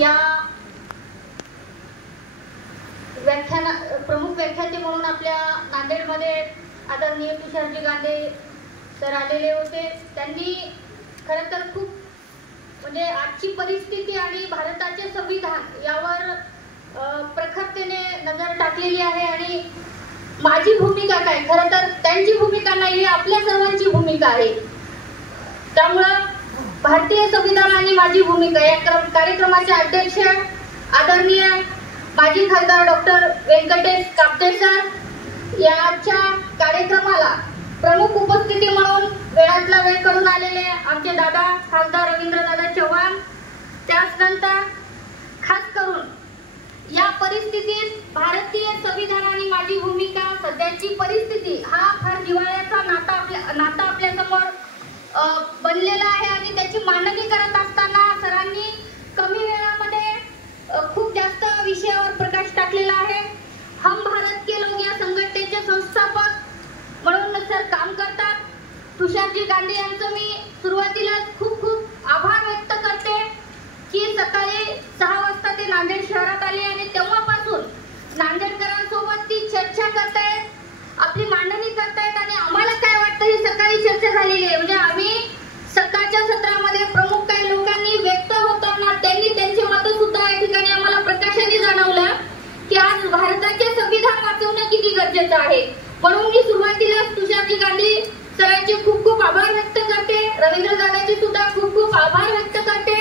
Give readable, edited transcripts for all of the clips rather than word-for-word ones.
या प्रमुख व्याख्याते म्हणून आपल्या नांदेडमध्ये आदरणीय तुषारजी गांधे सर आलेले होते। त्यांनी खरं तर खूप म्हणजे आजची परिस्थिती आणि भारताचे संविधान यावर प्रखरतेने नजर टाकलेली आहे आणि माझी भूमिका काय, खरं तर त्यांची भूमिका नाही, आपल्या सर्वांची भूमिका आहे। त्यामुळे भारतीय संविधान आणि माझी भूमिका या कार्यक्रमाचे अध्यक्ष आदरणीय माजी खासदार डॉक्टर व्यंकटेश काब्दे सर याच्या कार्यक्रमाला प्रमुख उपस्थिती म्हणून वेळातला वेळ करून आलेले आमचे दादा खासदार रवींद्रदादा चव्हाण, त्यानंतर खास करून या परिस्थितीत भारतीय संविधान आणि माझी भूमिका सध्याची परिस्थिती हा फार जिव्हाळ्याचा नाता आपल्या समोर बनलेला आहे आणि त्याची मांडणी करत असताना सरांनी कमी वेळामध्ये खूप जास्त विषयावर प्रकाश टाकलेला आहे। हम भारत के लोग या संघटनेचे संस्थापक म्हणून सर काम करतात। तुषारजी गांधे यांचं मी सुरुवातीला खूप आभार व्यक्त करते की सकाळी 6 वाजता ते नांदेड शहरात आले आणि तेव्हापासून नांदेडकरांसोबत ती चर्चा करतायत, आपली मांडणी करतायत आणि आम्हाला काय वाटतं ही सकाळी चर्चा झालेली आहे। म्हणजे आम्ही सकाळच्या सत्रामध्ये प्रमुख काही लोकांनी व्यक्त होताना त्यांनी त्यांचे मत सुद्धा या ठिकाणी आम्हाला प्रकाशाने जाणवलं की आज भारताचे संविधान वाचवणं किती गरजेचं आहे। म्हणून मी सुरुवातीला तुषारजी गांधे सरांचे खूप आभार व्यक्त करते, रवींद्रदादांचे सुद्धा खूप आभार व्यक्त करते।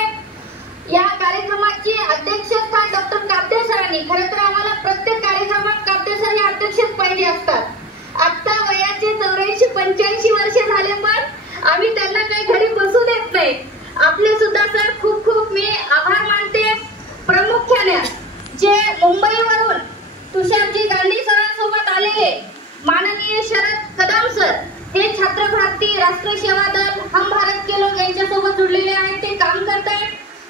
या कार्यक्रमाचे अध्यक्षस्थान डॉक्टर काब्दे सरांनी, खरं तर आम्हाला प्रत्येक कार्यक्रमात काब्दे सर हे अध्यक्षच पाहिजे असतात। आता वयाचे 84-85 वर्ष झाले पण आम्ही त्यांना काही घरी बसू देत नाही। आपले सुद्धा सर खूप मी आभार मानते। प्रामुख्याने जे मुंबईवरून तुषारजी गांधी सरांसोबत आलेले माननीय शरद कदम सर हे छात्र भारती राष्ट्रीय सेवा दल हम भारत के लोग यांच्यासोबत जुळलेले आहेत, ते काम करतात।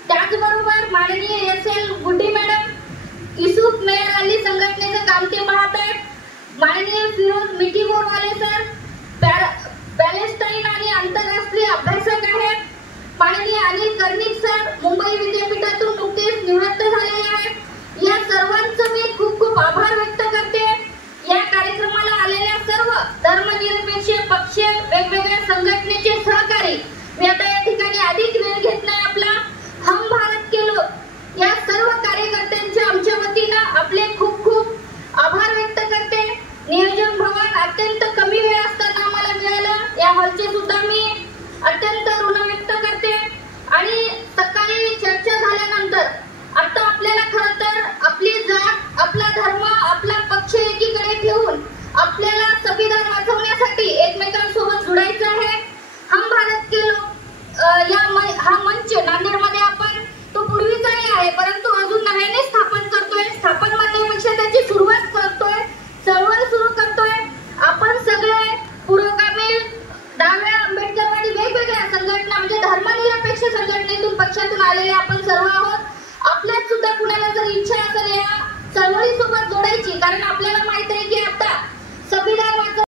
त्याचबरोबर माननीय SL गुड्डी मॅडम युसुफ मेहर अली संघटनेचं काम ते पाहतात। माननीय फिरोज मिठी बोरवाले सर पॅलेस्टाईन आणि आंतरराष्ट्रीय अभ्यासक आहेत। माननीय अनिल कर्णिक सर मुंबई विद्यापीठातून नुकतेच निवृत्त झालेले आहेत। या सर्वांचं मी खूप आभार व्यक्त करते। या कार्यक्रमाला आलेल्या सर्व धर्मनिरपेक्ष पक्ष वेगवेगळ्या संघटनेचे सहकारी मी आता या ठिकाणी अधिक वेळ घेत नाही आपला हम भारत के लोग या सर्व कार्यकर्त्यांच्या आमच्या वतीनं आपले खूप आभार व्यक्त करते। नियोजन भवन अत्यंत कमी वेळ असताना आम्हाला मिळालं, या हॉलचे सुद्धा मी अत्यंत ऋण व्यक्त करते। आणि सकाळी चर्चा झाल्यानंतर आता आपल्याला खरं तर आपली जात, आपला धर्म, आपला पक्ष एकीकडे ठेवून आपल्याला संविधान वाचवण्यासाठी एकमेकांसोबत जुडायचं आहे। हम भारत के लोग हा मंच नांदेडमध्ये आपण तो पूर्वीचाही आहे परंतु अजून नव्याने स्थापन करतोय। स्थापन म्हणण्यापेक्षा त्याची सुरुवात करतोय, चळवळ सुरू करतोय। आपण सगळे पुरोगामी डाव्या आंबेडकरवादी वेगवेगळ्या संघटना म्हणजे धर्मनिरपेक्ष संघटनेतून पक्षातून आलेले आपण सर्व आहोत। आपल्यात सुद्धा कुणाला जर इच्छा असेल या चळवळीसोबत जोडायची, कारण आपल्याला माहित आहे की आता संविधान